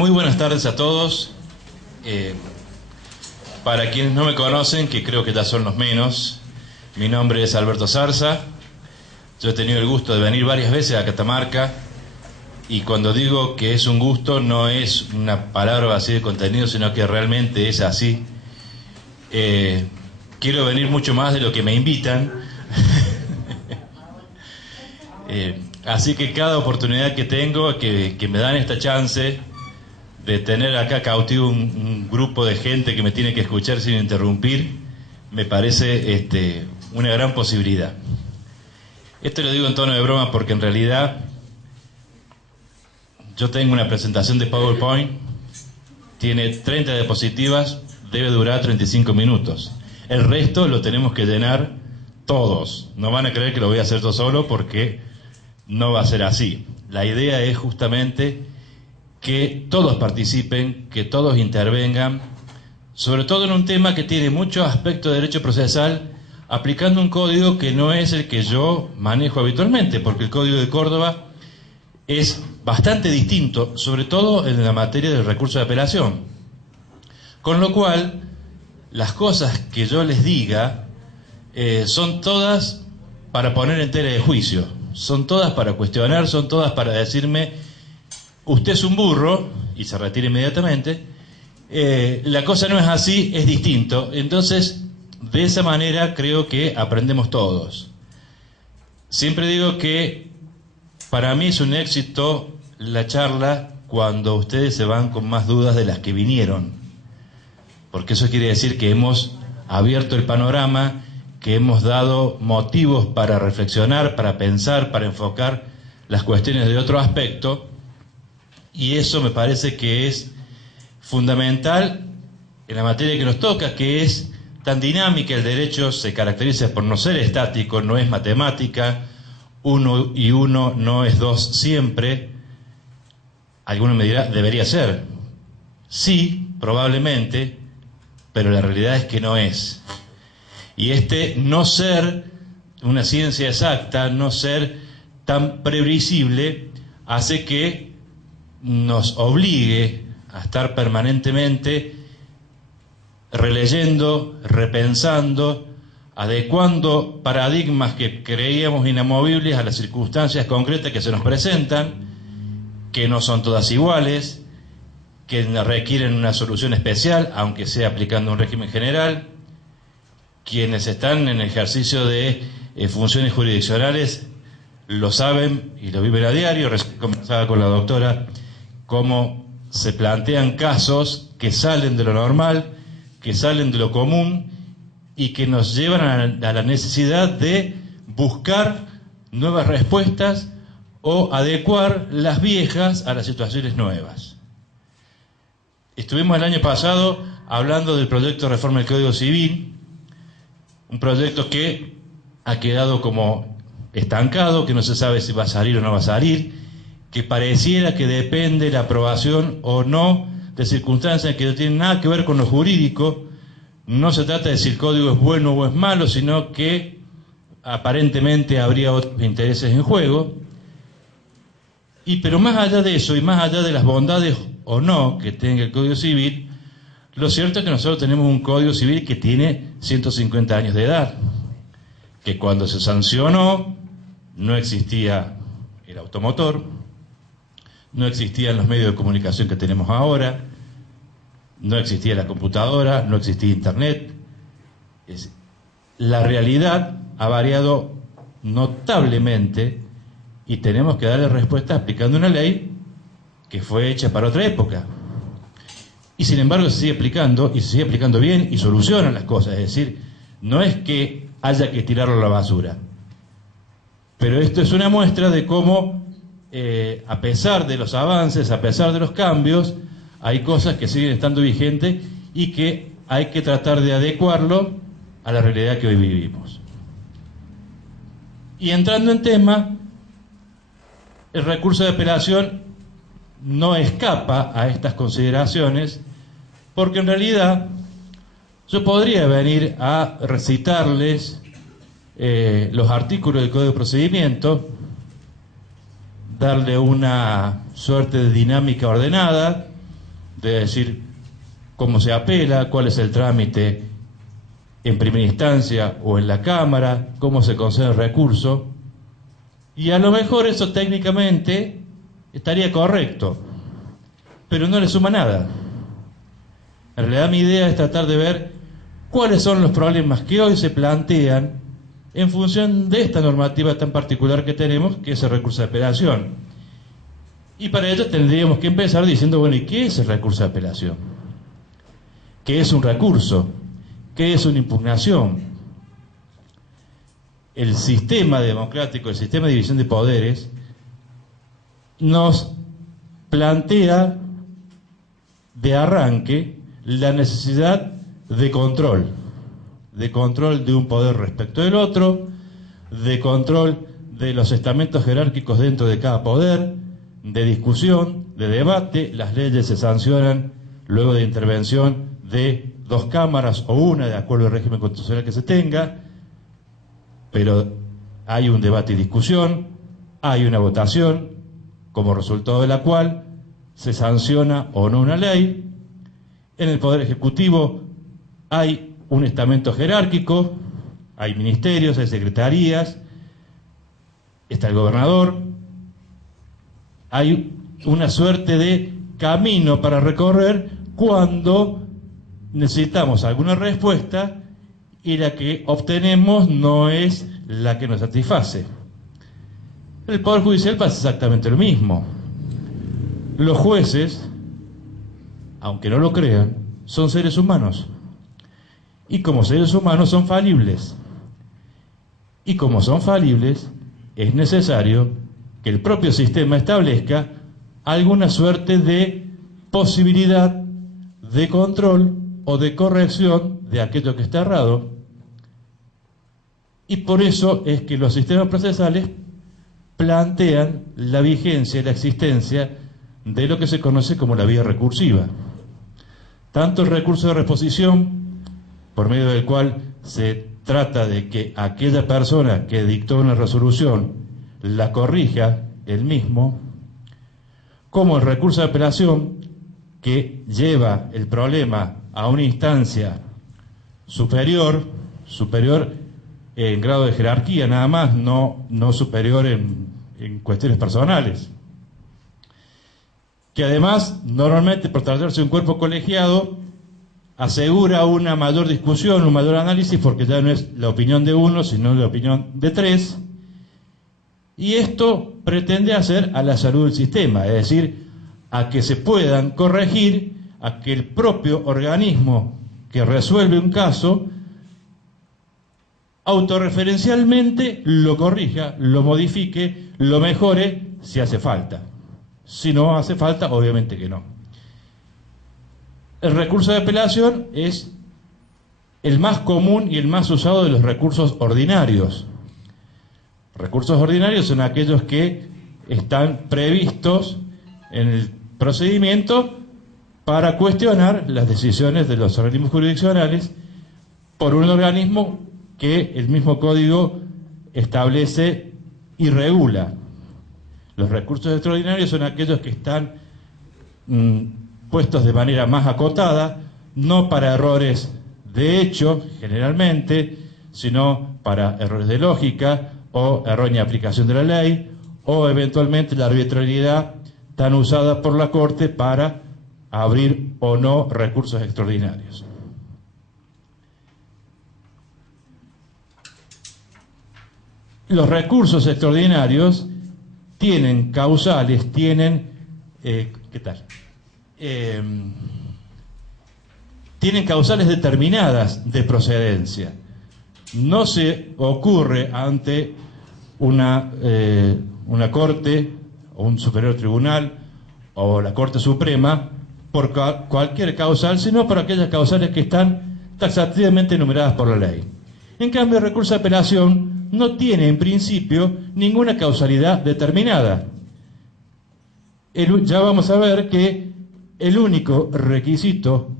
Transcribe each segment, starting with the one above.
Muy buenas tardes a todos. Para quienes no me conocen, que creo que ya son los menos, mi nombre es Alberto Zarza. Yo he tenido el gusto de venir varias veces a Catamarca, y cuando digo que es un gusto no es una palabra así de contenido, sino que realmente es así. Quiero venir mucho más de lo que me invitan. Así que cada oportunidad que tengo, que me dan esta chance de tener acá cautivo un grupo de gente que me tiene que escuchar sin interrumpir, me parece una gran posibilidad. Esto lo digo en tono de broma porque en realidad yo tengo una presentación de PowerPoint, tiene 30 diapositivas, debe durar 35 minutos. El resto lo tenemos que llenar todos. No van a creer que lo voy a hacer yo solo, porque no va a ser así. La idea es justamente que todos participen, que todos intervengan, sobre todo en un tema que tiene muchos aspectos de derecho procesal, aplicando un código que no es el que yo manejo habitualmente, porque el Código de Córdoba es bastante distinto, sobre todo en la materia del recurso de apelación. Con lo cual, las cosas que yo les diga son todas para poner en tela de juicio, son todas para cuestionar, son todas para decirme: usted es un burro, y se retira inmediatamente. La cosa no es así, es distinto. Entonces, de esa manera creo que aprendemos todos. Siempre digo que para mí es un éxito la charla cuando ustedes se van con más dudas de las que vinieron, porque eso quiere decir que hemos abierto el panorama, que hemos dado motivos para reflexionar, para pensar, para enfocar las cuestiones de otro aspecto. Y eso me parece que es fundamental en la materia que nos toca, que es tan dinámica. El derecho se caracteriza por no ser estático, no es matemática, 1 y 1 no es 2 siempre. Alguno me dirá, debería ser. Sí, probablemente, pero la realidad es que no es. Y no ser una ciencia exacta, no ser tan previsible, hace que nos obligue a estar permanentemente releyendo, repensando, adecuando paradigmas que creíamos inamovibles a las circunstancias concretas que se nos presentan, que no son todas iguales, que requieren una solución especial, aunque sea aplicando un régimen general. Quienes están en ejercicio de funciones jurisdiccionales lo saben y lo viven a diario. Recién conversaba con la doctora cómo se plantean casos que salen de lo normal, que salen de lo común, y que nos llevan a la necesidad de buscar nuevas respuestas o adecuar las viejas a las situaciones nuevas. Estuvimos el año pasado hablando del proyecto de reforma del Código Civil, un proyecto que ha quedado como estancado, que no se sabe si va a salir o no va a salir, que pareciera que depende la aprobación o no de circunstancias que no tienen nada que ver con lo jurídico. No se trata de si el código es bueno o es malo, sino que aparentemente habría otros intereses en juego. Pero más allá de eso, y más allá de las bondades o no que tenga el Código Civil, lo cierto es que nosotros tenemos un Código Civil que tiene 150 años de edad, que cuando se sancionó no existía el automotor, no existían los medios de comunicación que tenemos ahora, no existía la computadora, no existía Internet. La realidad ha variado notablemente y tenemos que darle respuesta aplicando una ley que fue hecha para otra época. Y sin embargo se sigue aplicando, y se sigue aplicando bien, y solucionan las cosas. Es decir, no es que haya que tirarlo a la basura. Pero esto es una muestra de cómo, a pesar de los avances, a pesar de los cambios, hay cosas que siguen estando vigentes y que hay que tratar de adecuarlo a la realidad que hoy vivimos. Y entrando en tema, el recurso de apelación no escapa a estas consideraciones, porque en realidad yo podría venir a recitarles los artículos del Código de Procedimiento, darle una suerte de dinámica ordenada, de decir cómo se apela, cuál es el trámite en primera instancia o en la Cámara, cómo se concede el recurso, y a lo mejor eso técnicamente estaría correcto, pero no le suma nada. En realidad mi idea es tratar de ver cuáles son los problemas que hoy se plantean en función de esta normativa tan particular que tenemos, que es el recurso de apelación. Y para ello tendríamos que empezar diciendo, bueno, ¿y qué es el recurso de apelación? ¿Qué es un recurso? ¿Qué es una impugnación? El sistema democrático, el sistema de división de poderes, nos plantea de arranque la necesidad de control de un poder respecto del otro, de control de los estamentos jerárquicos dentro de cada poder, de discusión, de debate. Las leyes se sancionan luego de intervención de 2 cámaras o una, de acuerdo al régimen constitucional que se tenga, pero hay un debate y discusión, hay una votación, como resultado de la cual se sanciona o no una ley. En el Poder Ejecutivo hay un estamento jerárquico, hay ministerios, hay secretarías, está el gobernador, hay una suerte de camino para recorrer cuando necesitamos alguna respuesta y la que obtenemos no es la que nos satisface. En el Poder Judicial pasa exactamente lo mismo. Los jueces, aunque no lo crean, son seres humanos. Y como seres humanos son falibles. Y como son falibles, es necesario que el propio sistema establezca alguna suerte de posibilidad de control o de corrección de aquello que está errado. Y por eso es que los sistemas procesales plantean la vigencia y la existencia de lo que se conoce como la vía recursiva. Tanto el recurso de reposición, por medio del cual se trata de que aquella persona que dictó una resolución la corrija él mismo, como el recurso de apelación, que lleva el problema a una instancia superior en grado de jerarquía nada más, no superior en cuestiones personales, que además normalmente por tratarse de un cuerpo colegiado asegura una mayor discusión, un mayor análisis, porque ya no es la opinión de uno, sino la opinión de 3, y esto pretende hacer a la salud del sistema, es decir, a que se puedan corregir, a que el propio organismo que resuelve un caso autorreferencialmente lo corrija, lo modifique, lo mejore si hace falta. Si no hace falta, obviamente que no. El recurso de apelación es el más común y el más usado de los recursos ordinarios. Recursos ordinarios son aquellos que están previstos en el procedimiento para cuestionar las decisiones de los organismos jurisdiccionales por un organismo que el mismo código establece y regula. Los recursos extraordinarios son aquellos que están puestos de manera más acotada, no para errores de hecho, generalmente, sino para errores de lógica o errónea aplicación de la ley, o eventualmente la arbitrariedad tan usada por la Corte para abrir o no recursos extraordinarios. Los recursos extraordinarios tienen causales, tienen tienen causales determinadas de procedencia. No se ocurre ante una Corte o un superior tribunal o la Corte Suprema por cualquier causal, sino por aquellas causales que están taxativamente enumeradas por la ley. En cambio, el recurso de apelación no tiene en principio ninguna causalidad determinada. Ya vamos a ver que el único requisito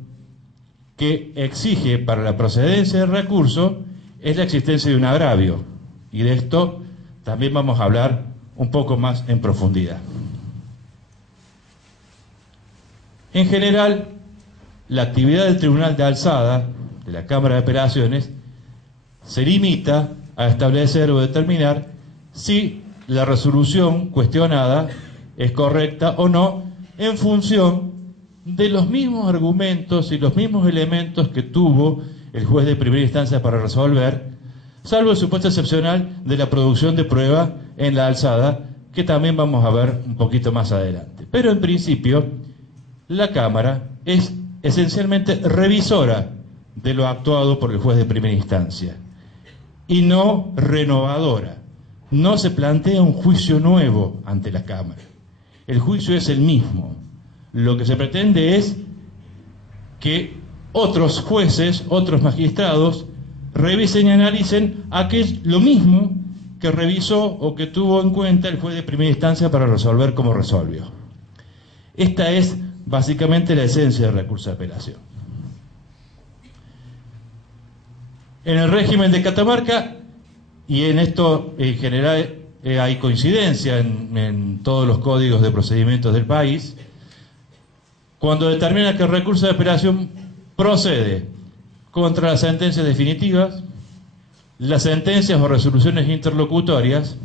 que exige para la procedencia del recurso es la existencia de un agravio, y de esto también vamos a hablar un poco más en profundidad. En general, la actividad del Tribunal de Alzada, de la Cámara de Apelaciones, se limita a establecer o determinar si la resolución cuestionada es correcta o no, en función de los mismos argumentos y los mismos elementos que tuvo el juez de primera instancia para resolver, salvo el supuesto excepcional de la producción de prueba en la alzada, que también vamos a ver un poquito más adelante. Pero en principio, la Cámara es esencialmente revisora de lo actuado por el juez de primera instancia y no renovadora. No se plantea un juicio nuevo ante la Cámara. El juicio es el mismo. Lo que se pretende es que otros jueces, otros magistrados, revisen y analicen lo mismo que revisó o que tuvo en cuenta el juez de primera instancia para resolver como resolvió. Esta es básicamente la esencia del recurso de apelación. En el régimen de Catamarca, y en esto en general hay coincidencia en todos los códigos de procedimientos del país, cuando determina que el recurso de apelación procede contra las sentencias definitivas, las sentencias o resoluciones interlocutorias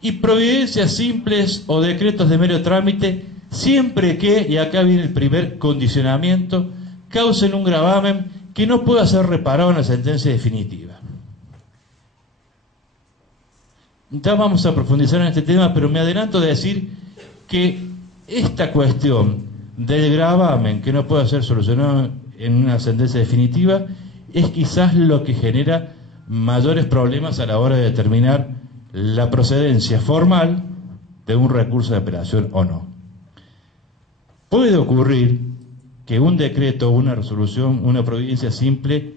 y providencias simples o decretos de mero trámite, siempre que, y acá viene el primer condicionamiento, causen un gravamen que no pueda ser reparado en la sentencia definitiva. Ya vamos a profundizar en este tema, pero me adelanto de decir que esta cuestión del gravamen que no pueda ser solucionado en una sentencia definitiva es quizás lo que genera mayores problemas a la hora de determinar la procedencia formal de un recurso de apelación o no. Puede ocurrir que un decreto, una resolución, una providencia simple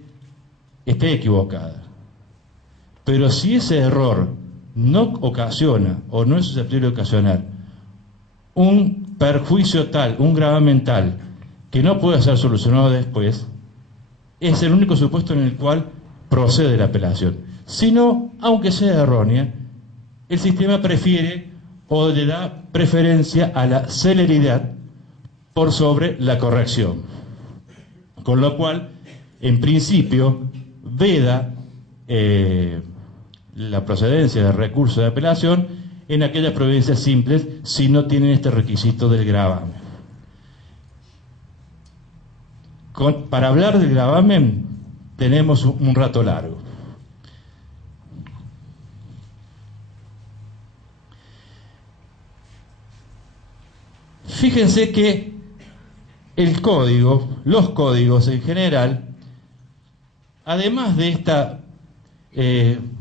esté equivocada, pero si ese error no ocasiona o no es susceptible de ocasionar un perjuicio tal, un gravamen tal, que no puede ser solucionado después, es el único supuesto en el cual procede la apelación. Si no, aunque sea errónea, el sistema prefiere o le da preferencia a la celeridad por sobre la corrección. Con lo cual, en principio, veda la procedencia del recurso de apelación en aquellas providencias simples si no tienen este requisito del gravamen. Para hablar del gravamen tenemos un rato largo. Fíjense que el código, los códigos en general, además de esta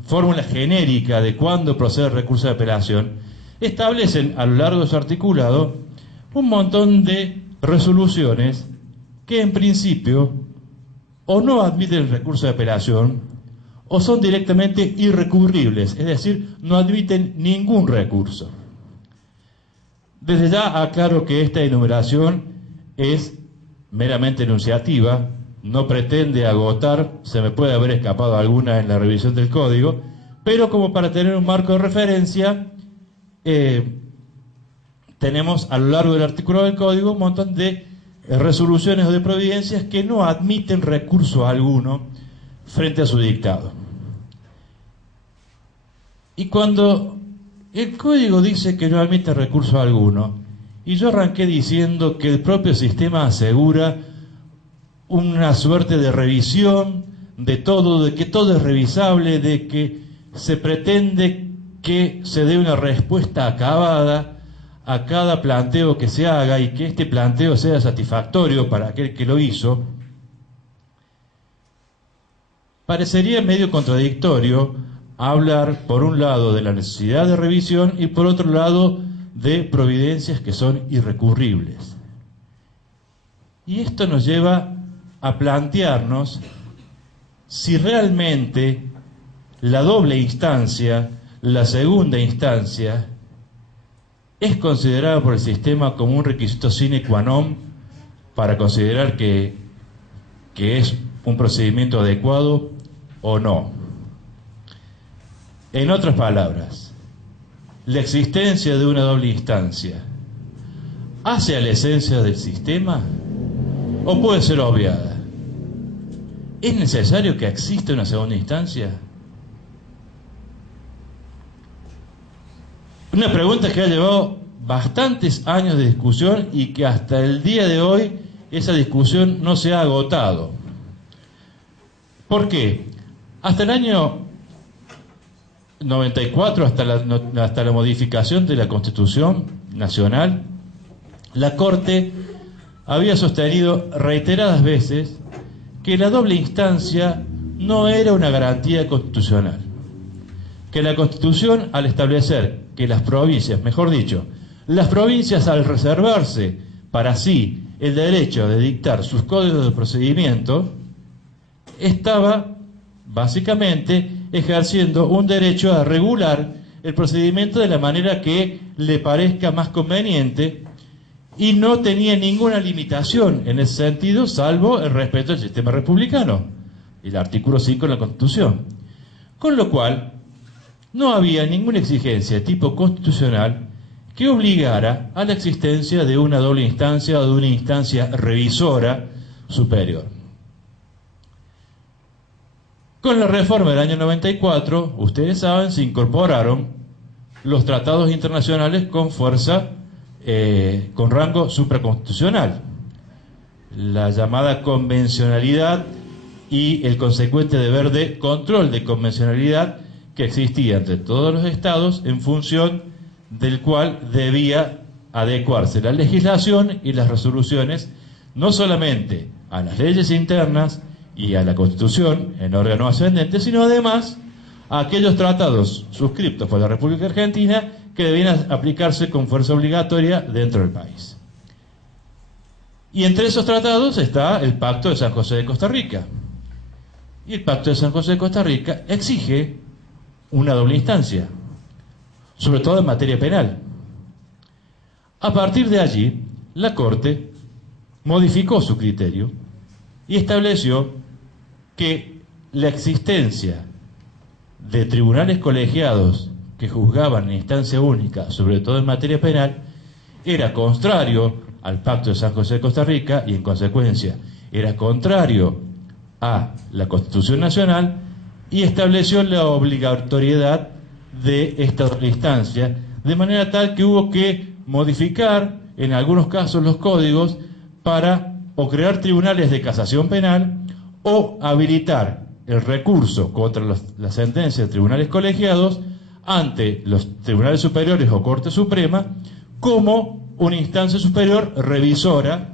fórmula genérica de cuándo procede el recurso de apelación, establecen a lo largo de su articulado un montón de resoluciones que en principio o no admiten el recurso de apelación o son directamente irrecurribles, es decir, no admiten ningún recurso. Desde ya aclaro que esta enumeración es meramente enunciativa, no pretende agotar, se me puede haber escapado alguna en la revisión del código, pero como para tener un marco de referencia, tenemos a lo largo del artículo del código un montón de resoluciones o de providencias que no admiten recurso alguno frente a su dictado. Y cuando el código dice que no admite recurso alguno, y yo arranqué diciendo que el propio sistema asegura una suerte de revisión de todo, de que todo es revisable, de que se pretende que se dé una respuesta acabada a cada planteo que se haga y que este planteo sea satisfactorio para aquel que lo hizo, parecería medio contradictorio hablar por un lado de la necesidad de revisión y por otro lado de providencias que son irrecurribles. Y esto nos lleva a plantearnos si realmente la doble instancia, la segunda instancia, es considerada por el sistema como un requisito sine qua non para considerar que es un procedimiento adecuado o no. En otras palabras, la existencia de una doble instancia hace a la esencia del sistema o puede ser obviada? ¿Es necesario que exista una segunda instancia? Una pregunta que ha llevado bastantes años de discusión y que hasta el día de hoy esa discusión no se ha agotado. ¿Por qué? Hasta el año 94, hasta la modificación de la Constitución Nacional, la Corte había sostenido reiteradas veces que la doble instancia no era una garantía constitucional, que la Constitución, al establecer que las provincias, mejor dicho, las provincias al reservarse para sí el derecho de dictar sus códigos de procedimiento, estaba básicamente ejerciendo un derecho a regular el procedimiento de la manera que le parezca más conveniente y no tenía ninguna limitación en ese sentido, salvo el respeto al sistema republicano, el artículo 5 de la Constitución. Con lo cual, no había ninguna exigencia de tipo constitucional que obligara a la existencia de una doble instancia o de una instancia revisora superior. Con la reforma del año 94, ustedes saben, se incorporaron los tratados internacionales con fuerza, con rango supraconstitucional. La llamada convencionalidad y el consecuente deber de control de convencionalidad que existía entre todos los estados, en función del cual debía adecuarse la legislación y las resoluciones no solamente a las leyes internas y a la Constitución en órgano ascendente, sino además a aquellos tratados suscriptos por la República Argentina que debían aplicarse con fuerza obligatoria dentro del país. Y entre esos tratados está el Pacto de San José de Costa Rica. Y el Pacto de San José de Costa Rica exige una doble instancia, sobre todo en materia penal. A partir de allí, la Corte modificó su criterio y estableció que la existencia de tribunales colegiados que juzgaban en instancia única, sobre todo en materia penal, era contrario al Pacto de San José de Costa Rica y, en consecuencia, era contrario a la Constitución Nacional, y estableció la obligatoriedad de esta doble instancia, de manera tal que hubo que modificar en algunos casos los códigos para o crear tribunales de casación penal o habilitar el recurso contra las sentencias de tribunales colegiados ante los tribunales superiores o Corte Suprema como una instancia superior revisora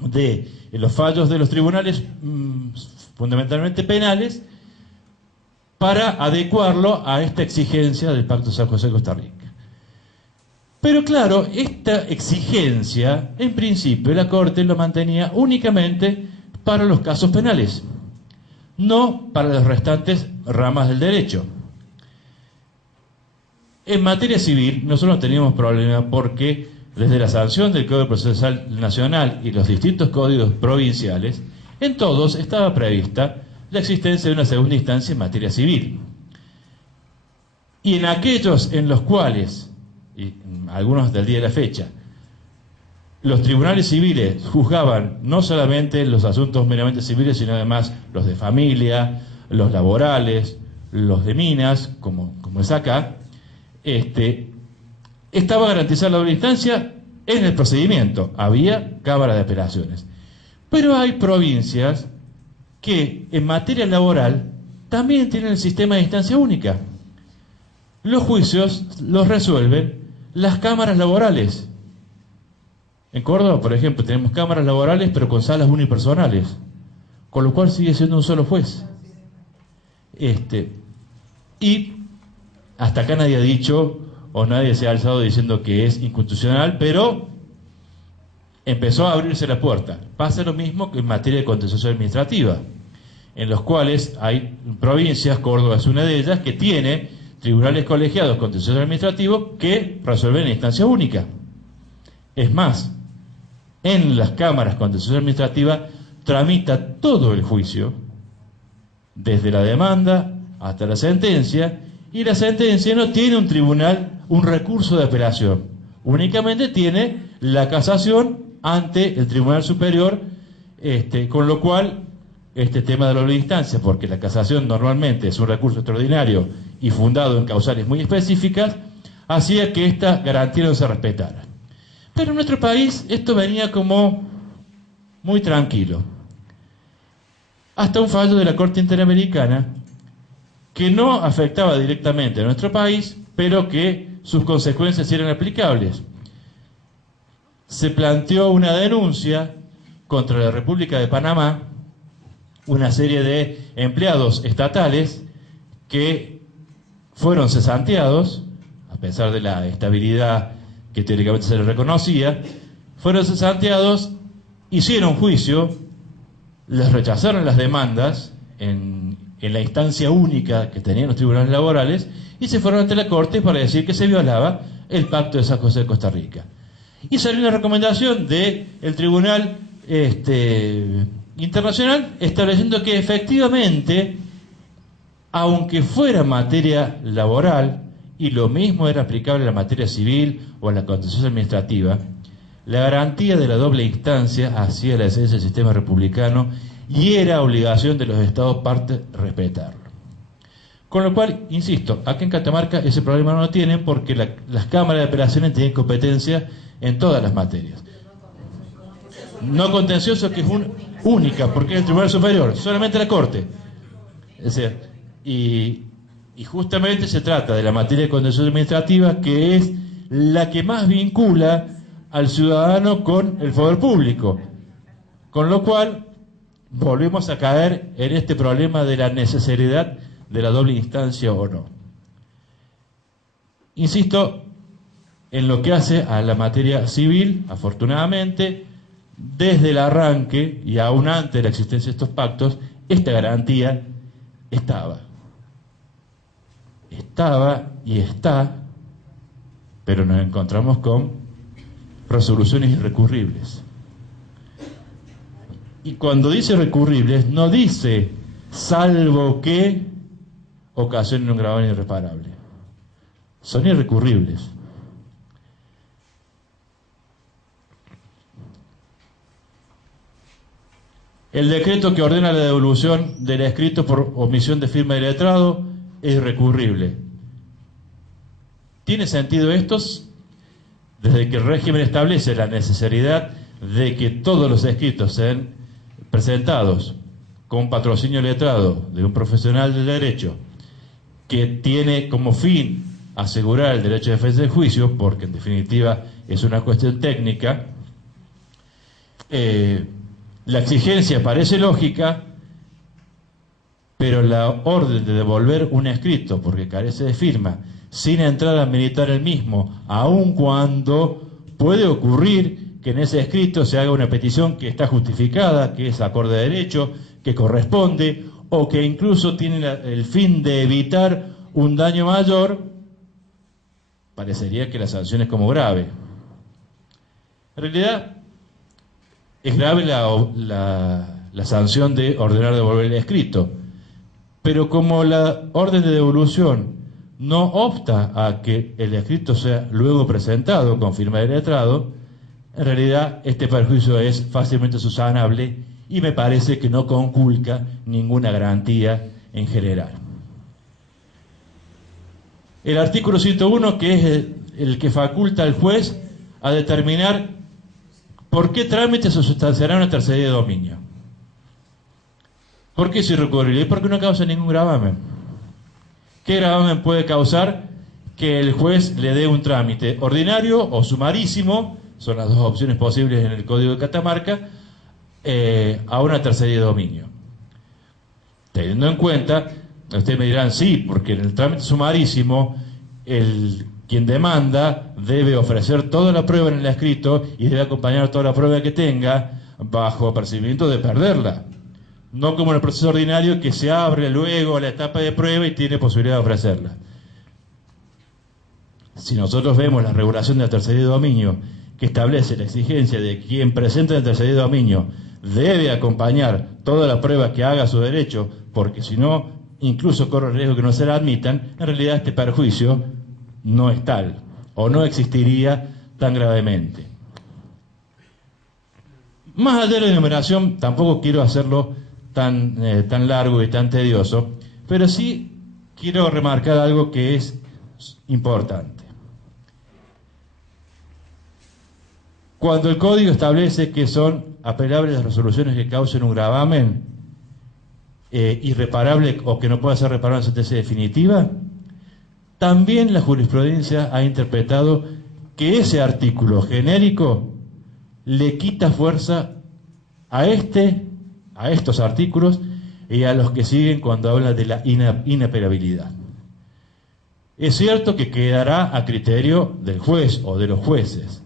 de los fallos de los tribunales fundamentalmente penales, para adecuarlo a esta exigencia del Pacto de San José de Costa Rica. Pero claro, esta exigencia, en principio, la Corte lo mantenía únicamente para los casos penales, no para las restantes ramas del derecho. En materia civil, nosotros no teníamos problema porque desde la sanción del Código Procesal Nacional y los distintos códigos provinciales, en todos estaba prevista la existencia de una segunda instancia en materia civil. Y en aquellos en los cuales, y algunos del día de la fecha, los tribunales civiles juzgaban no solamente los asuntos meramente civiles, sino además los de familia, los laborales, los de minas, como es acá, estaba garantizada la doble instancia en el procedimiento. Había cámara de apelaciones. Pero hay provincias que en materia laboral también tienen el sistema de instancia única. Los juicios los resuelven las cámaras laborales. En Córdoba, por ejemplo, tenemos cámaras laborales pero con salas unipersonales, con lo cual sigue siendo un solo juez. Y hasta acá nadie ha dicho o nadie se ha alzado diciendo que es inconstitucional, pero empezó a abrirse la puerta. Pasa lo mismo que en materia de contencioso administrativa, en los cuales hay provincias, Córdoba es una de ellas, que tiene tribunales colegiados contencioso administrativo que resuelven en instancia única. Es más, en las cámaras contencioso administrativas tramita todo el juicio, desde la demanda hasta la sentencia, y la sentencia no tiene un tribunal, un recurso de apelación, únicamente tiene la casación ante el Tribunal Superior, con lo cual este tema de la doble instancia, porque la casación normalmente es un recurso extraordinario y fundado en causales muy específicas, hacía que esta garantía no se respetara. Pero en nuestro país esto venía como muy tranquilo, hasta un fallo de la Corte Interamericana que no afectaba directamente a nuestro país, pero que sus consecuencias eran aplicables. Se planteó una denuncia contra la República de Panamá, una serie de empleados estatales que fueron cesanteados, a pesar de la estabilidad que teóricamente se les reconocía, fueron cesanteados, hicieron juicio, les rechazaron las demandas en la instancia única que tenían los tribunales laborales y se fueron ante la Corte para decir que se violaba el Pacto de San José de Costa Rica. Y salió una recomendación del Tribunal Internacional estableciendo que efectivamente, aunque fuera materia laboral, y lo mismo era aplicable a la materia civil o a la contenciosa administrativa, la garantía de la doble instancia hacía la esencia del sistema republicano y era obligación de los Estados partes respetarlo. Con lo cual, insisto, aquí en Catamarca ese problema no lo tienen porque las cámaras de apelaciones tienen competencia en todas las materias. No contencioso, que es única, porque es el Tribunal Superior, solamente la Corte. Es decir, y justamente se trata de la materia de contenciosa administrativa, que es la que más vincula al ciudadano con el poder público. Con lo cual, volvemos a caer en este problema de la necesidad de la doble instancia o no. Insisto, en lo que hace a la materia civil, afortunadamente, desde el arranque y aún antes de la existencia de estos pactos, esta garantía estaba y está, pero nos encontramos con resoluciones irrecurribles. Y cuando dice recurribles, no dice salvo que ocasionen un gravamen irreparable. Son irrecurribles. El decreto que ordena la devolución del escrito por omisión de firma del letrado es irrecurrible. ¿Tiene sentido esto? Desde que el régimen establece la necesidad de que todos los escritos sean presentados con patrocinio letrado de un profesional del derecho que tiene como fin asegurar el derecho de defensa del juicio, porque en definitiva es una cuestión técnica, la exigencia parece lógica, pero la orden de devolver un escrito porque carece de firma sin entrar a militar el mismo, aun cuando puede ocurrir que en ese escrito se haga una petición que está justificada, que es acorde a derecho, que corresponde, o que incluso tiene el fin de evitar un daño mayor, parecería que la sanción es como grave. En realidad, es grave la sanción de ordenar devolver el escrito, pero como la orden de devolución no obsta a que el escrito sea luego presentado con firma de letrado, en realidad este perjuicio es fácilmente subsanable y me parece que no conculca ninguna garantía en general. El artículo 101, que es el que faculta al juez a determinar por qué trámite se sustanciará una tercería de dominio. ¿Por qué es irrecurrible? ¿Y por qué no causa ningún gravamen? ¿Qué gravamen puede causar que el juez le dé un trámite ordinario o sumarísimo? Son las dos opciones posibles en el Código de Catamarca, a una tercería de dominio. Teniendo en cuenta, ustedes me dirán, sí, porque en el trámite sumarísimo, quien demanda debe ofrecer toda la prueba en el escrito y debe acompañar toda la prueba que tenga bajo apercibimiento de perderla. No como en el proceso ordinario, que se abre luego la etapa de prueba y tiene posibilidad de ofrecerla. Si nosotros vemos la regulación de la tercería de dominio, que establece la exigencia de que quien presenta el tercería de dominio debe acompañar toda la prueba que haga a su derecho, porque si no, incluso corre el riesgo que no se la admitan, en realidad este perjuicio no es tal, o no existiría tan gravemente. Más allá de la enumeración, tampoco quiero hacerlo tan largo y tan tedioso, pero sí quiero remarcar algo que es importante. Cuando el Código establece que son apelables las resoluciones que causen un gravamen irreparable o que no pueda ser reparado en sentencia definitiva, también la jurisprudencia ha interpretado que ese artículo genérico le quita fuerza a estos artículos y a los que siguen cuando habla de la inapelabilidad. Es cierto que quedará a criterio del juez o de los jueces,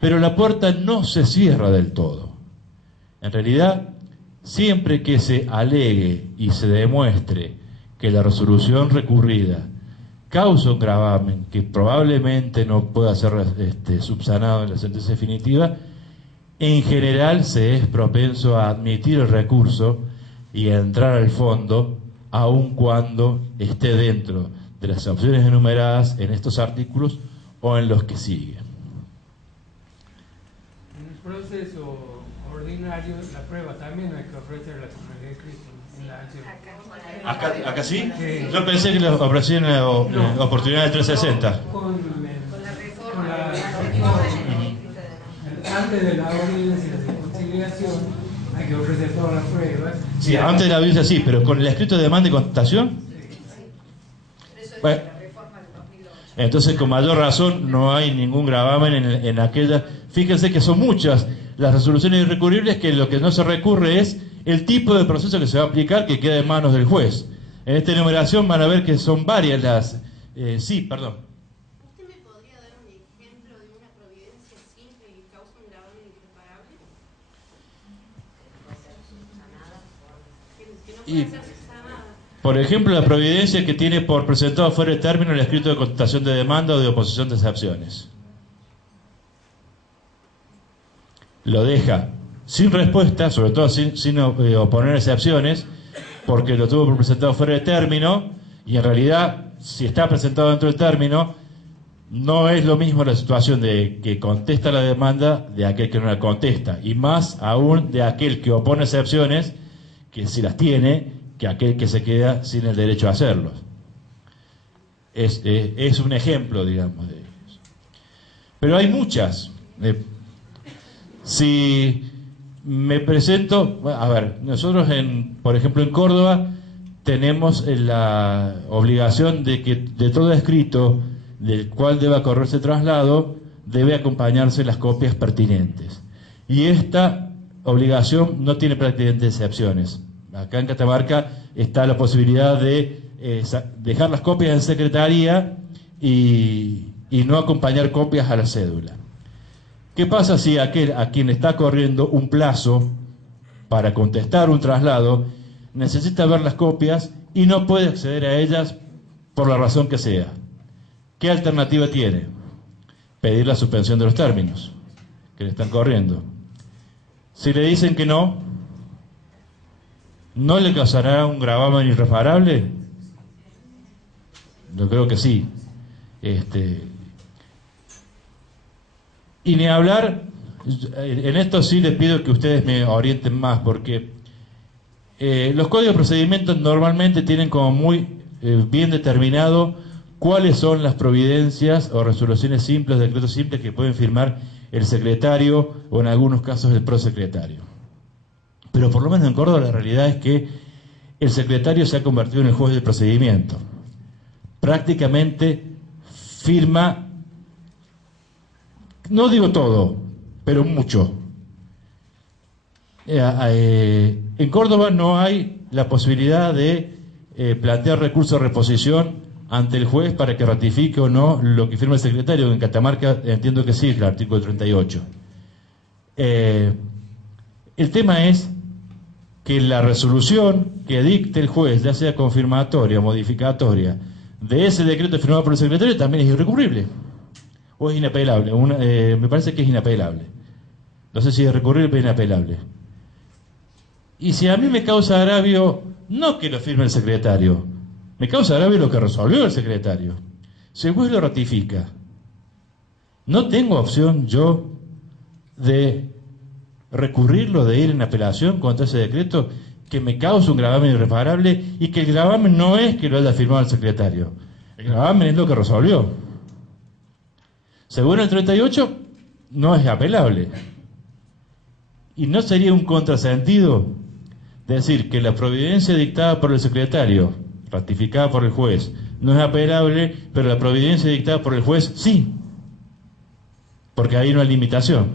pero la puerta no se cierra del todo. En realidad, siempre que se alegue y se demuestre que la resolución recurrida causa un gravamen que probablemente no pueda ser subsanado en la sentencia definitiva, en general se es propenso a admitir el recurso y a entrar al fondo, aun cuando esté dentro de las opciones enumeradas en estos artículos o en los que siguen. En el proceso ordinario, la prueba también hay que ofrecerla con el escrito en la acción. ¿Acá sí? Sí. Yo pensé que lo ofrecían en la oportunidad de 360. Con la reforma. Antes de la audiencia de conciliación hay que ofrecer todas las pruebas. Sí, antes de la audiencia sí, pero con el escrito de demanda y contestación. Bueno, entonces con mayor razón no hay ningún gravamen en aquella. Fíjense que son muchas las resoluciones irrecurribles, que lo que no se recurre es el tipo de proceso que se va a aplicar, que queda en manos del juez. En esta enumeración van a ver que son varias las... sí, perdón. ¿Usted me podría dar un ejemplo de una providencia simple que causa un gravamen irreparable? Que no puede ser subsanada. Por ejemplo, la providencia que tiene por presentado fuera de término el escrito de contestación de demanda o de oposición de excepciones. Lo deja sin respuesta, sobre todo sin oponer excepciones, porque lo tuvo por presentado fuera de término, y en realidad, si está presentado dentro del término, no es lo mismo la situación de que contesta la demanda de aquel que no la contesta, y más aún de aquel que opone excepciones, que si las tiene, que aquel que se queda sin el derecho a hacerlos. Es un ejemplo, digamos, de ellos. Pero hay muchas. Si me presento, a ver, nosotros por ejemplo en Córdoba tenemos la obligación de que de todo escrito del cual deba correrse traslado debe acompañarse las copias pertinentes. Y esta obligación no tiene prácticamente excepciones. Acá en Catamarca está la posibilidad de dejar las copias en secretaría y no acompañar copias a la cédula. ¿Qué pasa si a quien está corriendo un plazo para contestar un traslado necesita ver las copias y no puede acceder a ellas por la razón que sea? ¿Qué alternativa tiene? Pedir la suspensión de los términos que le están corriendo. Si le dicen que no, ¿no le causará un gravamen irreparable? Yo creo que sí. Y ni hablar, en esto sí les pido que ustedes me orienten más, porque los códigos de procedimientos normalmente tienen como muy bien determinado cuáles son las providencias o resoluciones simples, decretos simples que pueden firmar el secretario o en algunos casos el prosecretario. Pero por lo menos en Córdoba la realidad es que el secretario se ha convertido en el juez del procedimiento. Prácticamente firma, no digo todo, pero mucho. En Córdoba no hay la posibilidad de plantear recurso de reposición ante el juez para que ratifique o no lo que firma el secretario. En Catamarca entiendo que sí, es el artículo 38. El tema es que la resolución que dicte el juez, ya sea confirmatoria o modificatoria, de ese decreto firmado por el secretario también es irrecurrible. ¿O es inapelable? Me parece que es inapelable. No sé si es recurrible, pero es inapelable. Y si a mí me causa agravio, no que lo firme el secretario, me causa agravio lo que resolvió el secretario. Si el juez lo ratifica, no tengo opción yo de recurrirlo, de ir en apelación contra ese decreto que me causa un gravamen irreparable y que el gravamen no es que lo haya firmado el secretario. El gravamen es lo que resolvió. Según el 38, no es apelable. Y no sería un contrasentido decir que la providencia dictada por el secretario, ratificada por el juez, no es apelable, pero la providencia dictada por el juez sí, porque hay una limitación.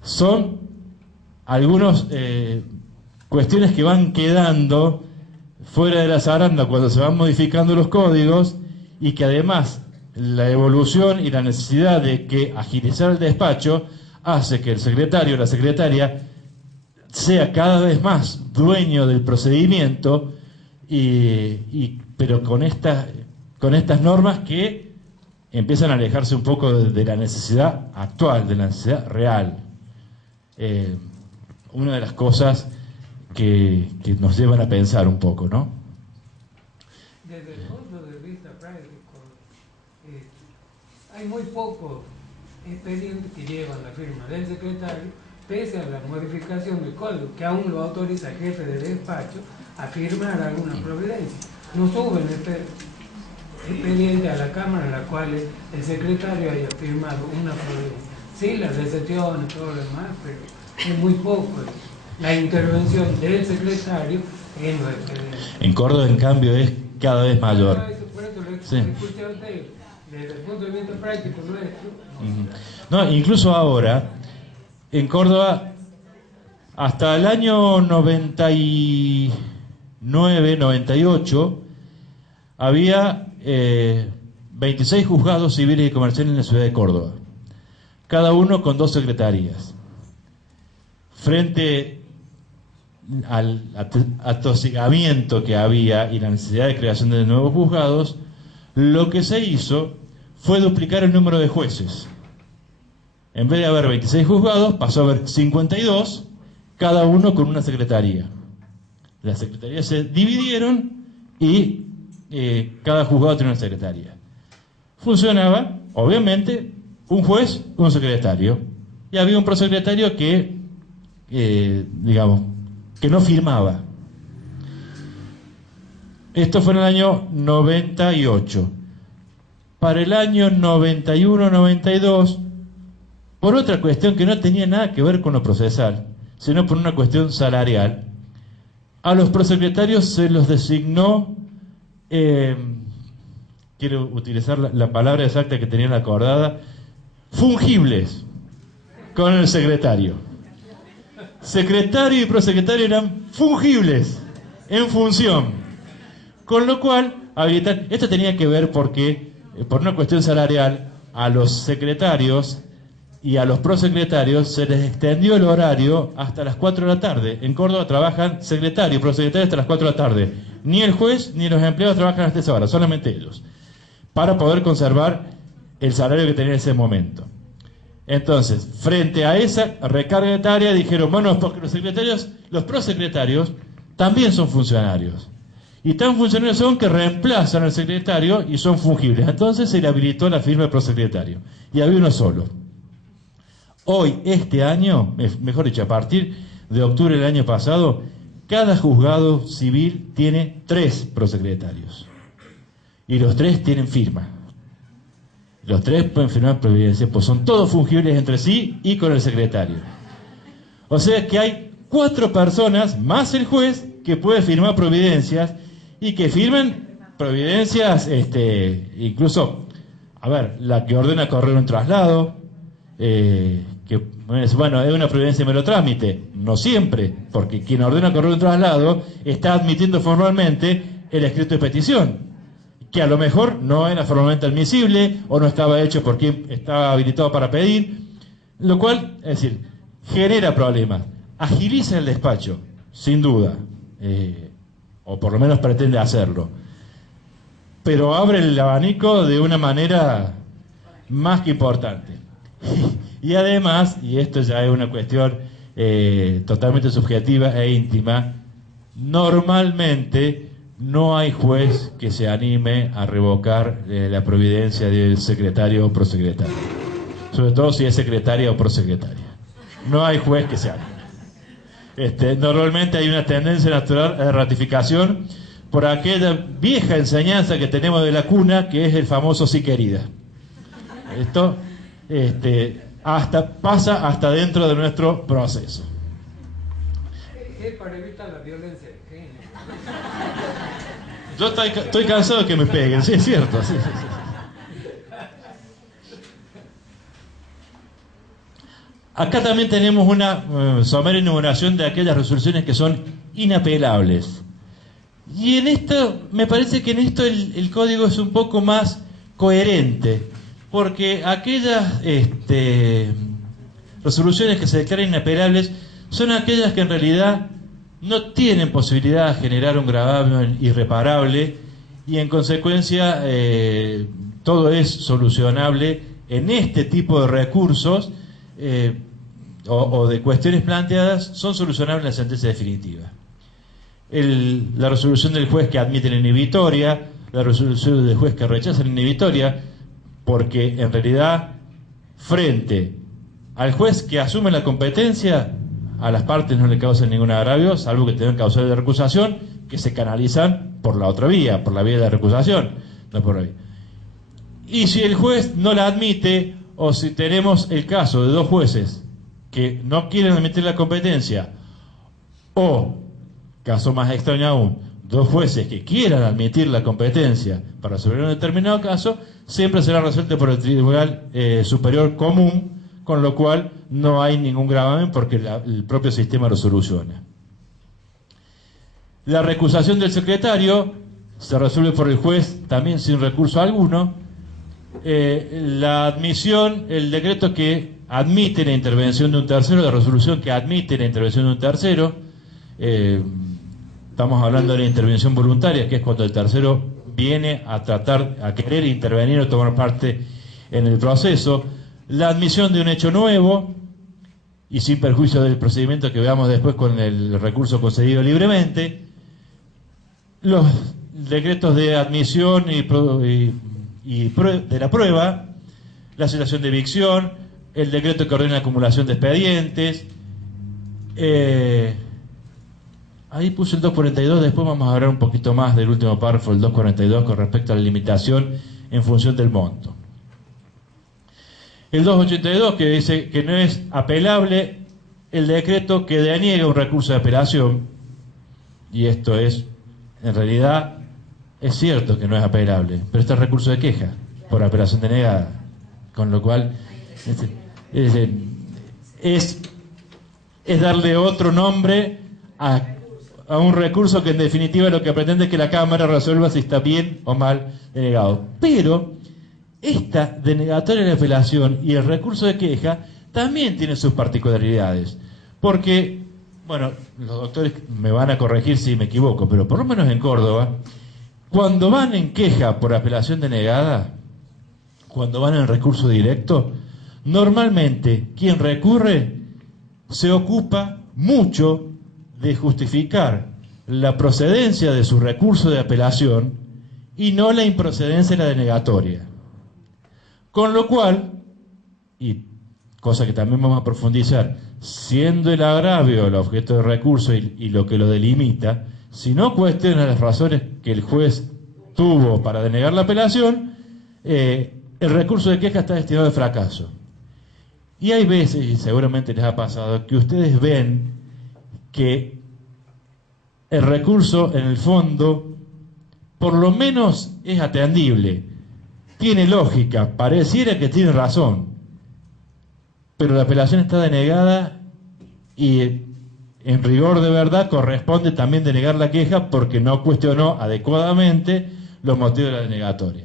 Son algunas cuestiones que van quedando fuera de la zaranda cuando se van modificando los códigos, y que además la evolución y la necesidad de que agilizar el despacho hace que el secretario o la secretaria sea cada vez más dueño del procedimiento, pero con estas normas que empiezan a alejarse un poco de la necesidad actual, de la necesidad real. Una de las cosas que nos llevan a pensar un poco, ¿no? Desde el punto de vista práctico, hay muy pocos expedientes que llevan la firma del secretario, pese a la modificación del código, que aún lo autoriza el jefe de despacho a firmar alguna providencia. No suben expediente a la Cámara en la cual el secretario haya firmado una providencia. Sí, las recepciones, todo lo demás, pero es muy poco la intervención del secretario en los expedientes. En Córdoba, en cambio, es cada vez mayor. Por eso lo Sí. escuché a usted, desde el punto de vista práctico nuestro. No, incluso ahora, en Córdoba, hasta el año 99, 98, había 26 juzgados civiles y comerciales en la ciudad de Córdoba, cada uno con 2 secretarías. Frente al atosigamiento que había y la necesidad de creación de nuevos juzgados, lo que se hizo fue duplicar el número de jueces. En vez de haber 26 juzgados, pasó a haber 52, cada uno con una secretaría. Las secretarías se dividieron y cada juzgado tiene una secretaría. Funcionaba, obviamente, un juez, un secretario. Y había un prosecretario que, digamos, que no firmaba. Esto fue en el año 98. Para el año 91-92, por otra cuestión que no tenía nada que ver con lo procesal, sino por una cuestión salarial, a los prosecretarios se los designó, quiero utilizar la palabra exacta que tenían acordada, fungibles con el secretario. Secretario y prosecretario eran fungibles en función, con lo cual esto tenía que ver porque por una cuestión salarial a los secretarios y a los prosecretarios se les extendió el horario hasta las 4 de la tarde. En Córdoba trabajan secretario y prosecretario hasta las 4 de la tarde. Ni el juez ni los empleados trabajan hasta esa hora, solamente ellos, para poder conservar el salario que tenían en ese momento. Entonces, frente a esa recarga de tarea, dijeron, bueno, porque los prosecretarios también son funcionarios. Y tan funcionarios son que reemplazan al secretario y son fungibles. Entonces se le habilitó la firma de prosecretario. Y había uno solo. Hoy, este año, mejor dicho, a partir de octubre del año pasado, cada juzgado civil tiene 3 prosecretarios. Y los 3 tienen firma. Los 3 pueden firmar providencia, pues son todos fungibles entre sí y con el secretario. O sea que hay 4 personas, más el juez, que puede firmar providencias y que firmen providencias, incluso, a ver, la que ordena correr un traslado, que, bueno, es una providencia de mero trámite, no siempre, porque quien ordena correr un traslado está admitiendo formalmente el escrito de petición, que a lo mejor no era formalmente admisible o no estaba hecho porque estaba habilitado para pedir, lo cual, es decir, genera problemas, agiliza el despacho, sin duda, o por lo menos pretende hacerlo, pero abre el abanico de una manera más que importante. Y además, y esto ya es una cuestión totalmente subjetiva e íntima, normalmente no hay juez que se anime a revocar la providencia del secretario o prosecretario. sobre todo si es secretaria o prosecretaria. No hay juez que se anime. Normalmente hay una tendencia natural de ratificación por aquella vieja enseñanza que tenemos de la cuna, que es el famoso sí querida. Esto pasa hasta dentro de nuestro proceso. Es para evitar la violencia de género. Yo estoy cansado de que me peguen, sí, es cierto. Sí. Acá también tenemos una somera enumeración de aquellas resoluciones que son inapelables. Y en esto, me parece que en esto el código es un poco más coherente, porque aquellas resoluciones que se declaran inapelables son aquellas que en realidad no tienen posibilidad de generar un gravamen irreparable y en consecuencia todo es solucionable en este tipo de recursos o de cuestiones planteadas, son solucionables en la sentencia definitiva. La resolución del juez que admite la inhibitoria, la resolución del juez que rechaza la inhibitoria, porque en realidad frente al juez que asume la competencia, a las partes no le causan ningún agravio, salvo que tengan causales de recusación que se canalizan por la otra vía, por la vía de recusación, no por la vía. Y si el juez no la admite, o si tenemos el caso de dos jueces que no quieren admitir la competencia, o, caso más extraño aún, dos jueces que quieran admitir la competencia para resolver un determinado caso, siempre será resuelto por el Tribunal Superior Común, con lo cual no hay ningún gravamen porque el propio sistema lo soluciona. La recusación del secretario se resuelve por el juez también sin recurso alguno. La admisión, el decreto que admite la intervención de un tercero, la resolución que admite la intervención de un tercero, estamos hablando de la intervención voluntaria, que es cuando el tercero viene a querer intervenir o tomar parte en el proceso. La admisión de un hecho nuevo y sin perjuicio del procedimiento que veamos después con el recurso concedido libremente. Los decretos de admisión y de la prueba, la situación de evicción, el decreto que ordena la acumulación de expedientes. Ahí puse el 242, después vamos a hablar un poquito más del último párrafo, el 242, con respecto a la limitación en función del monto. El 282, que dice que no es apelable el decreto que deniega un recurso de apelación, y esto es, en realidad, es cierto que no es apelable, pero este es recurso de queja por apelación denegada, con lo cual es darle otro nombre a un recurso que en definitiva lo que pretende es que la Cámara resuelva si está bien o mal denegado. Pero esta denegatoria de apelación y el recurso de queja también tienen sus particularidades, porque, bueno, los doctores me van a corregir si me equivoco, pero por lo menos en Córdoba, cuando van en queja por apelación denegada, cuando van en recurso directo, normalmente quien recurre se ocupa mucho de justificar la procedencia de su recurso de apelación y no la improcedencia de la denegatoria. Con lo cual, y cosa que también vamos a profundizar, siendo el agravio el objeto de recurso y lo que lo delimita, si no cuestiona las razones que el juez tuvo para denegar la apelación, el recurso de queja está destinado al fracaso. Y hay veces, y seguramente les ha pasado, que ustedes ven que el recurso en el fondo por lo menos es atendible, tiene lógica, pareciera que tiene razón, pero la apelación está denegada y en rigor de verdad corresponde también denegar la queja porque no cuestionó adecuadamente los motivos de la denegatoria.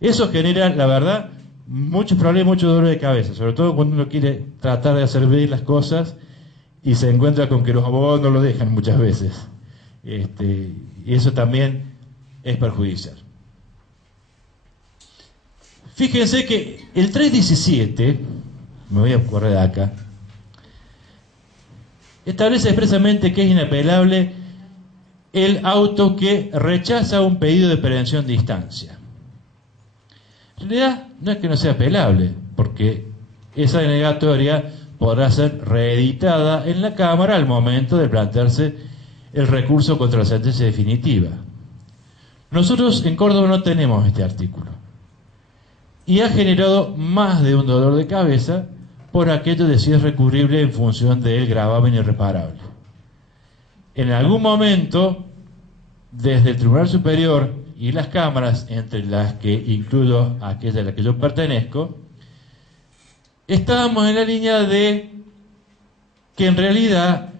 Eso genera, la verdad, muchos problemas, mucho dolor de cabeza, sobre todo cuando uno quiere tratar de hacer bien las cosas y se encuentra con que los abogados no lo dejan muchas veces. Y eso también es perjudicial. Fíjense que el 317, me voy a correr de acá, establece expresamente que es inapelable el auto que rechaza un pedido de prevención de instancia. En realidad no es que no sea apelable, porque esa denegatoria podrá ser reeditada en la Cámara al momento de plantearse el recurso contra la sentencia definitiva. Nosotros en Córdoba no tenemos este artículo y ha generado más de un dolor de cabeza por aquello de si es recurrible en función del gravamen irreparable. En algún momento, desde el Tribunal Superior y las cámaras, entre las que incluyo aquella a la que yo pertenezco, estábamos en la línea de que en realidad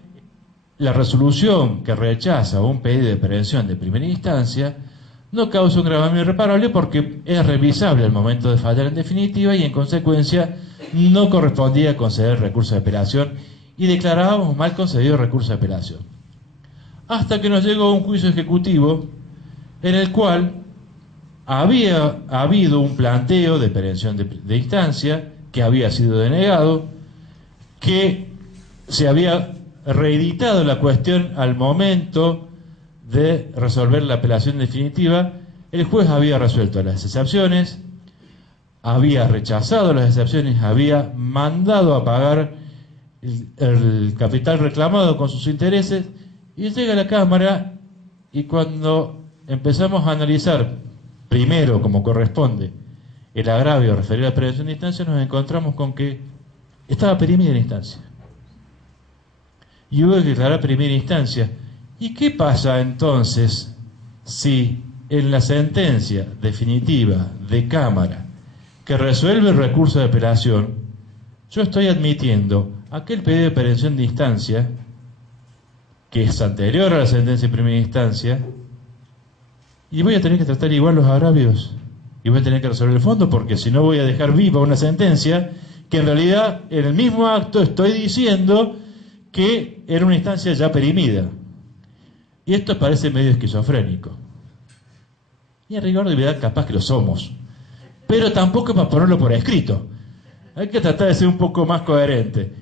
la resolución que rechaza un pedido de prevención de primera instancia no causa un gravamen irreparable porque es revisable al momento de fallar en definitiva y en consecuencia no correspondía conceder recurso de apelación y declarábamos mal concedido recurso de apelación. Hasta que nos llegó un juicio ejecutivo en el cual había habido un planteo de prevención de instancia que había sido denegado, que se había reeditado la cuestión al momento de resolver la apelación definitiva. El juez había resuelto las excepciones, había rechazado las excepciones, había mandado a pagar el capital reclamado con sus intereses, y llega a la Cámara y cuando empezamos a analizar primero, como corresponde, el agravio referido a la prevención de instancia, nos encontramos con que estaba perimida la instancia y hubo que declarar primera instancia. ¿Y qué pasa entonces si en la sentencia definitiva de Cámara que resuelve el recurso de apelación yo estoy admitiendo aquel pedido de prevención de instancia que es anterior a la sentencia de primera instancia y voy a tener que tratar igual los agravios y voy a tener que resolver el fondo, porque si no voy a dejar viva una sentencia que en realidad en el mismo acto estoy diciendo que era una instancia ya perimida? Y esto parece medio esquizofrénico. Y en rigor de verdad capaz que lo somos. Pero tampoco para ponerlo por escrito. Hay que tratar de ser un poco más coherente.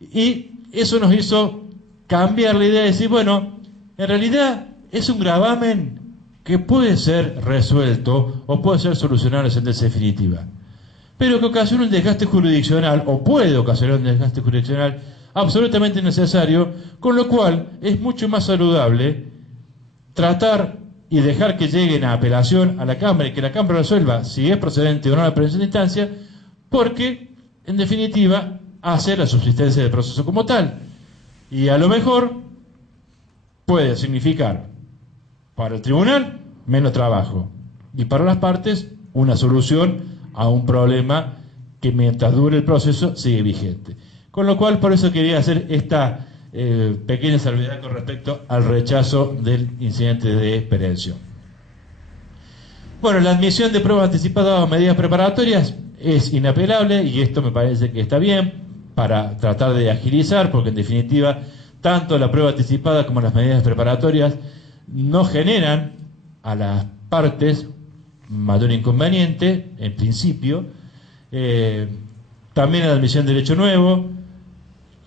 Y eso nos hizo cambiar la idea de decir, bueno, en realidad es un gravamen que puede ser resuelto o puede ser solucionado en la sentencia definitiva, pero que ocasiona un desgaste jurisdiccional o puede ocasionar un desgaste jurisdiccional absolutamente necesario, con lo cual es mucho más saludable tratar y dejar que lleguen a apelación a la Cámara y que la Cámara resuelva si es procedente o no la prevención de instancia, porque en definitiva hace la subsistencia del proceso como tal y a lo mejor puede significar para el tribunal menos trabajo y para las partes una solución a un problema que mientras dure el proceso sigue vigente. Con lo cual, por eso quería hacer esta pequeña salvedad con respecto al rechazo del incidente de prevención. Bueno, la admisión de pruebas anticipadas o medidas preparatorias es inapelable y esto me parece que está bien para tratar de agilizar, porque en definitiva tanto la prueba anticipada como las medidas preparatorias no generan a las partes mayor inconveniente, en principio. También la admisión de derecho nuevo.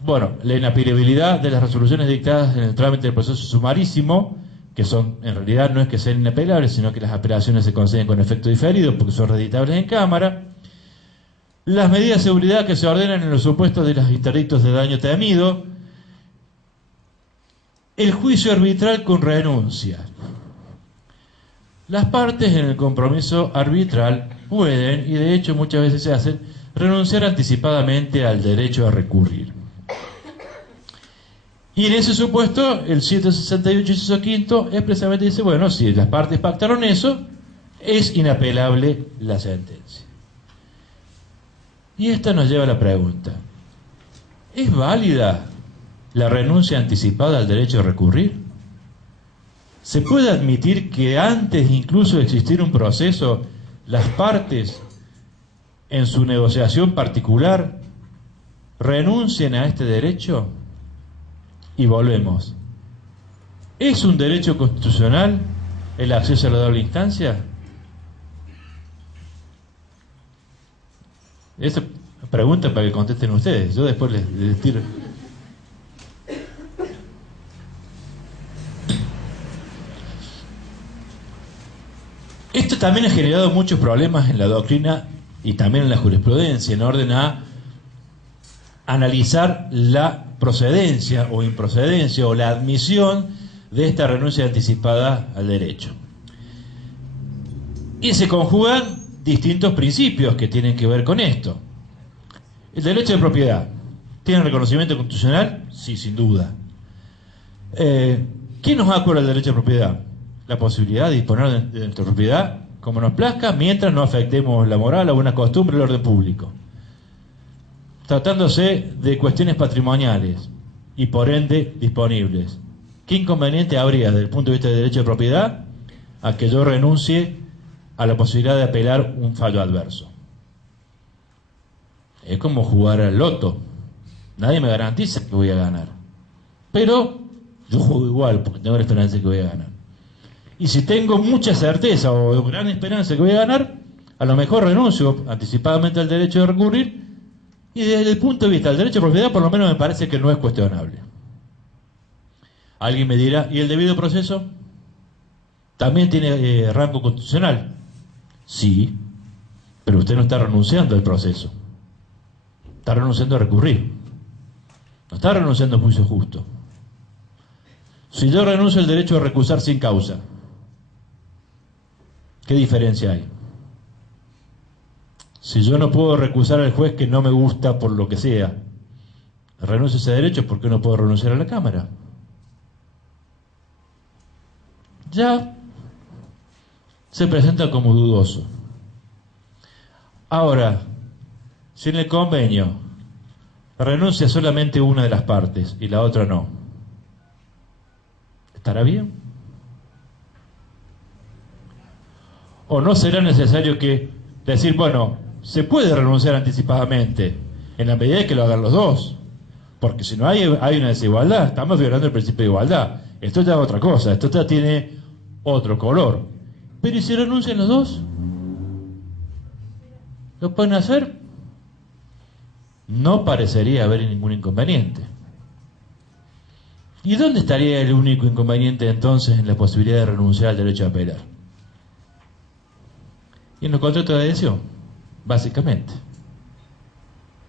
Bueno, la inapelabilidad de las resoluciones dictadas en el trámite del proceso sumarísimo, que son, en realidad no es que sean inapelables, sino que las apelaciones se conceden con efecto diferido porque son reeditables en Cámara. Las medidas de seguridad que se ordenan en los supuestos de los interdictos de daño temido. El juicio arbitral con renuncia. Las partes en el compromiso arbitral pueden, y de hecho muchas veces se hacen, renunciar anticipadamente al derecho a recurrir. Y en ese supuesto, el 168 inciso quinto expresamente dice, bueno, si las partes pactaron eso, es inapelable la sentencia. Y esta nos lleva a la pregunta, ¿es válida la renuncia anticipada al derecho a recurrir? ¿Se puede admitir que antes incluso de existir un proceso, las partes, en su negociación particular, renuncien a este derecho? Y volvemos. ¿Es un derecho constitucional el acceso a la doble instancia? Esa pregunta para que contesten ustedes. Yo después les tiro. Esto también ha generado muchos problemas en la doctrina y también en la jurisprudencia, en orden a analizar la procedencia o improcedencia o la admisión de esta renuncia anticipada al derecho. Y se conjugan distintos principios que tienen que ver con esto. El derecho de propiedad, ¿tiene reconocimiento constitucional? Sí, sin duda. ¿Qué nos acuerda el derecho de propiedad? La posibilidad de disponer de nuestra propiedad como nos plazca, mientras no afectemos la moral, la buena costumbre, el orden público. Tratándose de cuestiones patrimoniales y por ende disponibles. ¿Qué inconveniente habría desde el punto de vista del derecho de propiedad a que yo renuncie a la posibilidad de apelar un fallo adverso? Es como jugar al loto. Nadie me garantiza que voy a ganar. Pero yo juego igual porque tengo la esperanza de que voy a ganar. Y si tengo mucha certeza o gran esperanza de que voy a ganar, a lo mejor renuncio anticipadamente al derecho de recurrir. Y desde el punto de vista del derecho de propiedad, por lo menos me parece que no es cuestionable. Alguien me dirá, ¿y el debido proceso? ¿También tiene rango constitucional? Sí, pero usted no está renunciando al proceso. Está renunciando a recurrir. No está renunciando a juicio justo. Si yo renuncio al derecho a recusar sin causa, ¿qué diferencia hay? Si yo no puedo recusar al juez que no me gusta por lo que sea, renuncio a ese derecho, ¿por qué no puedo renunciar a la Cámara? Ya se presenta como dudoso. Ahora, si en el convenio renuncia solamente una de las partes y la otra no, ¿estará bien? ¿O no será necesario que decir, bueno, se puede renunciar anticipadamente en la medida de que lo hagan los dos? Porque si no hay una desigualdad, estamos violando el principio de igualdad. Esto ya es otra cosa, esto ya tiene otro color. Pero ¿y si renuncian los dos? ¿Lo pueden hacer? No parecería haber ningún inconveniente. ¿Y dónde estaría el único inconveniente entonces en la posibilidad de renunciar al derecho a apelar? Y en los contratos de adhesión, básicamente.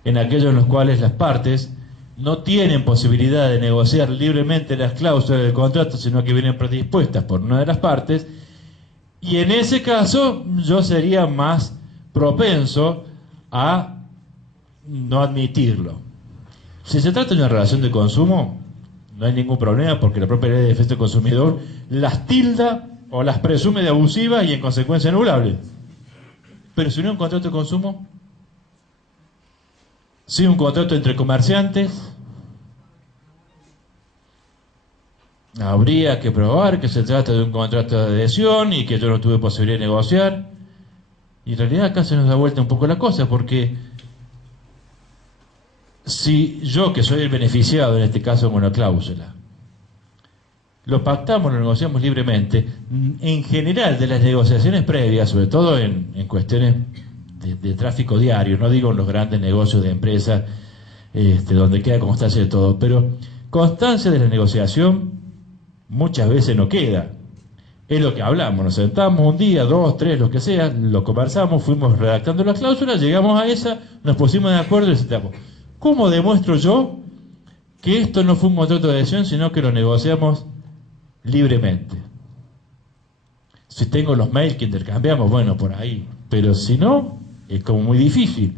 En aquellos en los cuales las partes no tienen posibilidad de negociar libremente las cláusulas del contrato, sino que vienen predispuestas por una de las partes, y en ese caso yo sería más propenso a no admitirlo. Si se trata de una relación de consumo, no hay ningún problema porque la propia ley de defensa del consumidor las tilda o las presume de abusivas y en consecuencia anulables. Pero si no es un contrato de consumo, si un contrato entre comerciantes, habría que probar que se trata de un contrato de adhesión y que yo no tuve posibilidad de negociar. Y en realidad acá se nos da vuelta un poco la cosa, porque si yo, que soy el beneficiado en este caso con una cláusula, lo pactamos, lo negociamos libremente, en general de las negociaciones previas, sobre todo en cuestiones de tráfico diario, no digo en los grandes negocios de empresas, donde queda constancia de todo, pero constancia de la negociación muchas veces no queda. Es lo que hablamos, nos sentamos un día, 2, 3, lo que sea, lo conversamos, fuimos redactando las cláusulas, llegamos a esa, nos pusimos de acuerdo y sentamos. ¿Cómo demuestro yo que esto no fue un contrato de adhesión, sino que lo negociamos libremente? Si tengo los mails que intercambiamos, bueno, por ahí. Pero si no, es como muy difícil.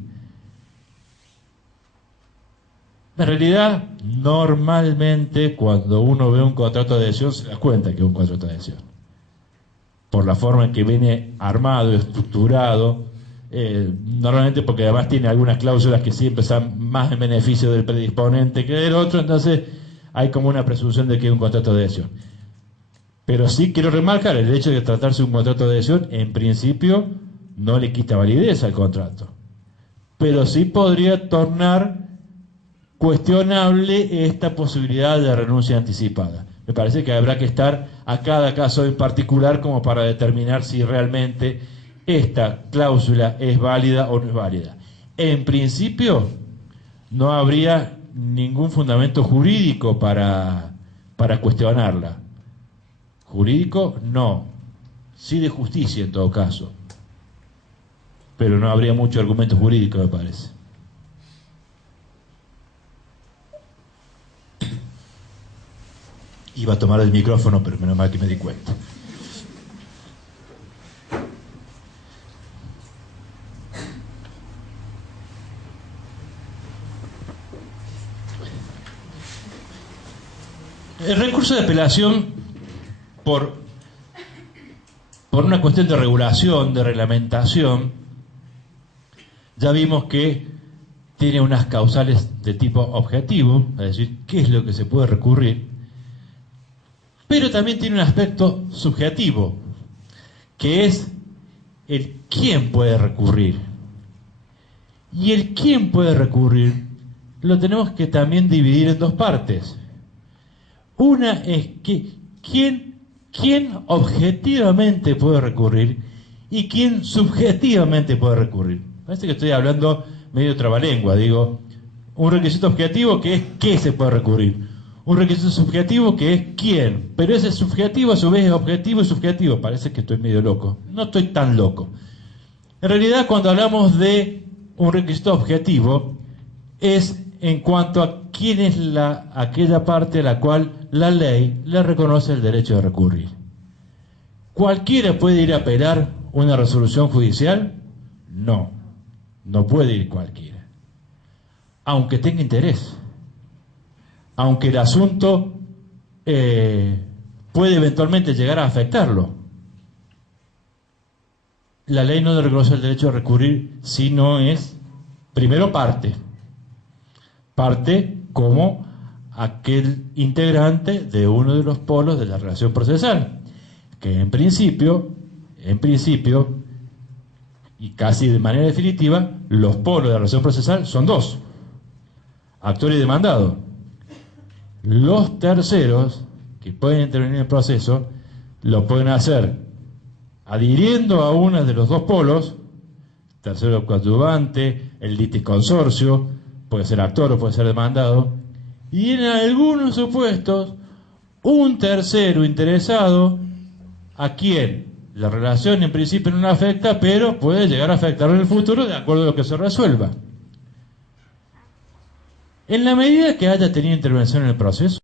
En realidad, normalmente cuando uno ve un contrato de adhesión se da cuenta que es un contrato de adhesión. Por la forma en que viene armado y estructurado, normalmente porque además tiene algunas cláusulas que siempre están más en beneficio del predisponente que del otro, entonces hay como una presunción de que es un contrato de adhesión. Pero sí quiero remarcar el hecho de tratarse de un contrato de adhesión, en principio no le quita validez al contrato, pero sí podría tornar cuestionable esta posibilidad de renuncia anticipada. Me parece que habrá que estar a cada caso en particular como para determinar si realmente esta cláusula es válida o no es válida. En principio no habría ningún fundamento jurídico para cuestionarla. Jurídico no, sí de justicia en todo caso. pero no habría mucho argumento jurídico, me parece. Iba a tomar el micrófono, pero menos mal que me di cuenta. El recurso de apelación, por una cuestión de regulación, de reglamentación, ya vimos que tiene unas causales de tipo objetivo, es decir, qué es lo que se puede recurrir, pero también tiene un aspecto subjetivo, que es el quién puede recurrir. Y el quién puede recurrir lo tenemos que también dividir en dos partes. Una es que quién objetivamente puede recurrir y quién subjetivamente puede recurrir. Parece que estoy hablando medio trabalengua, digo, un requisito objetivo que es qué se puede recurrir, un requisito subjetivo que es quién, pero ese subjetivo a su vez es objetivo y subjetivo. Parece que estoy medio loco, no estoy tan loco. En realidad, cuando hablamos de un requisito objetivo, es en cuanto a quién es aquella parte a la cual la ley le reconoce el derecho de recurrir. ¿Cualquiera puede ir a apelar una resolución judicial? No, no puede ir cualquiera. Aunque tenga interés, aunque el asunto puede eventualmente llegar a afectarlo. La ley no le reconoce el derecho de recurrir si no es, primero, parte como aquel integrante de uno de los polos de la relación procesal, que en principio, y casi de manera definitiva, los polos de la relación procesal son dos: actor y demandado. Los terceros que pueden intervenir en el proceso lo pueden hacer adhiriendo a uno de los dos polos, tercero coadyuvante, el litisconsorcio, puede ser actor o puede ser demandado, y en algunos supuestos un tercero interesado a quien la relación en principio no le afecta, pero puede llegar a afectarlo en el futuro de acuerdo a lo que se resuelva. En la medida que haya tenido intervención en el proceso,